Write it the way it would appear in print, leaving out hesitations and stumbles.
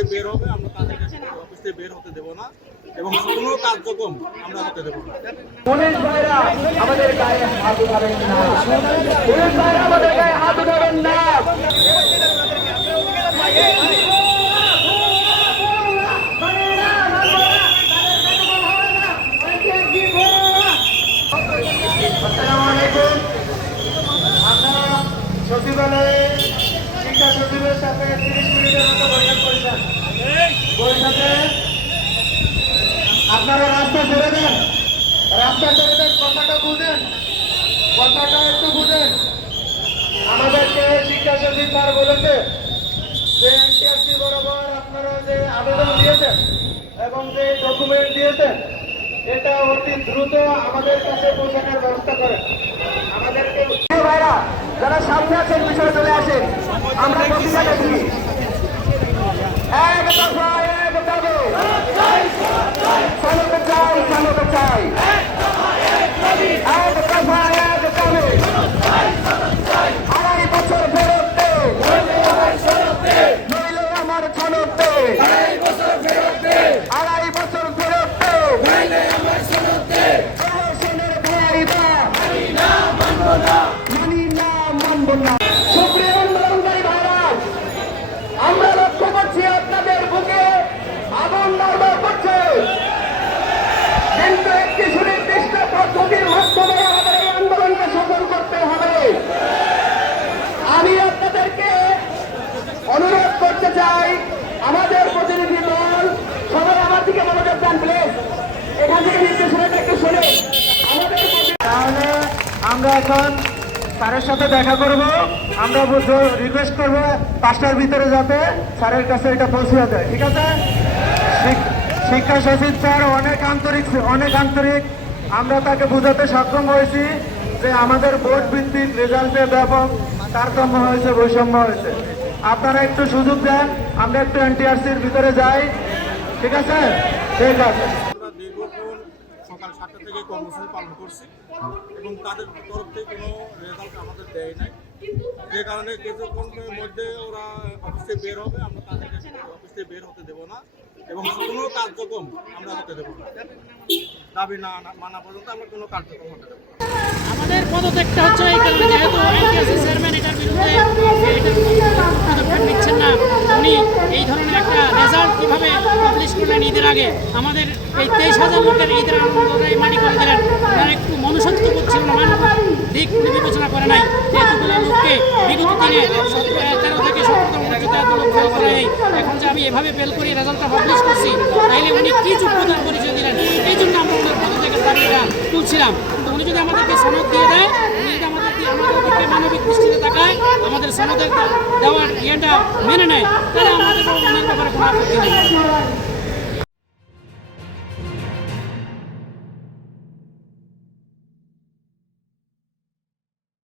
থেকে বের হবে আমরা তাদেরকে অফিস থেকে বের হতে দেবো না এবং কোনো কার্যক্রম আমরা হতে দেবো না। পুলিশ ভাইরা আমাদের গায়ে হাত উঠাবেন না, পুলিশ ভাইরা আমাদের গায়ে হাত উঠাবেন না। আসসালামু আলাইকুম। আমরা সচিবালয়ে শিক্ষা সচিবের সাথে 30 মিনিটের মতো বৈঠক করেছেন। বৈঠকে আপনারা রাস্তা ছেড়ে দেন, কথাটা বুঝেন, কথাটা একটু বুঝেন। আমাদেরকে শিক্ষা সচিব স্যার বলেছে যে এনটিআরসি বরাবর আপনারা যে আবেদন দিয়েছেন এবং যে ডকুমেন্ট দিয়েছেন এটা অতি দ্রুত আমাদের কাছে পৌঁছানোর ব্যবস্থা করেন। আমাদেরকে ভাইরা যারা সামনে আছেন বিষয়ে চলে আসেন, আমরা প্রতিটা দেখি এক দফা এক দাবি চালতে চাই, চালতে চাই এক দফা এক দাবি 2.5 বছর ফেরত দে, নইলে আমার ছলক দে, 2.5 বছর ফেরত দে, প্রশাসনের ভাইরা মানি না মানব না। সুপ্রিয় আন্দোলনকারী ভাইরা, আমরা লক্ষ্য করছি আপনাদের বুকে আগুন নড়বড় করছে, কিন্তু একটি সুনির্দিষ্ট পদ্ধতির মাধ্যমে আমাদের এই আন্দোলনকে সফল করতে হবে। আমি আপনাদেরকে অনুরোধ করতে চাই, আমাদের প্রতিনিধি দল সবাই আমার দিকে মনোযোগ দেন প্লিজ, এখান থেকে নির্দেশনাটা একটু শুনে। তাহলে আমরা এখন স্যারের সাথে দেখা করব, আমরা রিকোয়েস্ট করব 5টার ভিতরে যাতে স্যারের কাছে এটা পৌঁছে দেয়, ঠিক আছে? শিক্ষা সচিব স্যার অনেক আন্তরিক, আমরা তাকে বোঝাতে সক্ষম হয়েছি যে আমাদের বোর্ড ভিত্তিক রেজাল্টে ব্যাপক তারতম্য হয়েছে, বৈষম্য হয়েছে। আপনারা একটু সুযোগ দেন, আমরা একটু এনটিআরসির ভিতরে যাই, ঠিক আছে? ঠিক আছে। আমরা দীর্ঘক্ষণ সকাল 7টা থেকে কর্মসূচি পালন করছি এবং তাদের তরফ থেকে কোনো রেজাল্ট আমাদের দেয় নাই, যে কারণে কিছুক্ষণের মধ্যে ওরা অফিস থেকে বের হবে আমরা তাদেরকে অফিস থেকে বের হতে দেবো না এবং কোনো কার্যক্রম আমরা হতে দেবো না। দাবি না মানা পর্যন্ত আমরা কোনো কার্যক্রম হতে দেবো না। আমাদের পদত্যাগটা হচ্ছে এই কারণে, যেহেতু এনটিআরসি চেয়ারম্যান এটার বিরুদ্ধে পদক্ষেপ নিচ্ছেন না, উনি এই ধরনের একটা রেজাল্ট কীভাবে পাবলিশ করলেন ঈদের আগে, আমাদের এই 23,000 লোকের ঈদের আনন্দটাই মাটি করে দিলেন। ওনারা একটু মনুষ্যত্ব করছিল না, মানব দিক বিবেচনা করে নাই। এতগুলো লোককে বিগত দিনে 13 থেকে 17তম অনুষ্ঠিত এত লোক ফেল করে নেই, এখন যে আমি এভাবে ফেল করি রেজাল্টটা পাবলিশ করছি, তাইলে উনি কী যোগ্যতার পরিচয় দিলেন? এই জন্য আমরা ওনার পদত্যাগের দাবিটা তুলছিলাম। তো উনি যদি আমাদেরকে সনদ দিয়ে দেয়, উনি যদি আমাদেরকে মানবিক দৃষ্টিতে তাকায়, আমাদের সনদের দেওয়ার ইয়েটা মেনে নেয়, তাহলে আমাদের ওনার ব্যাপারে কোনো আপত্তি নেই।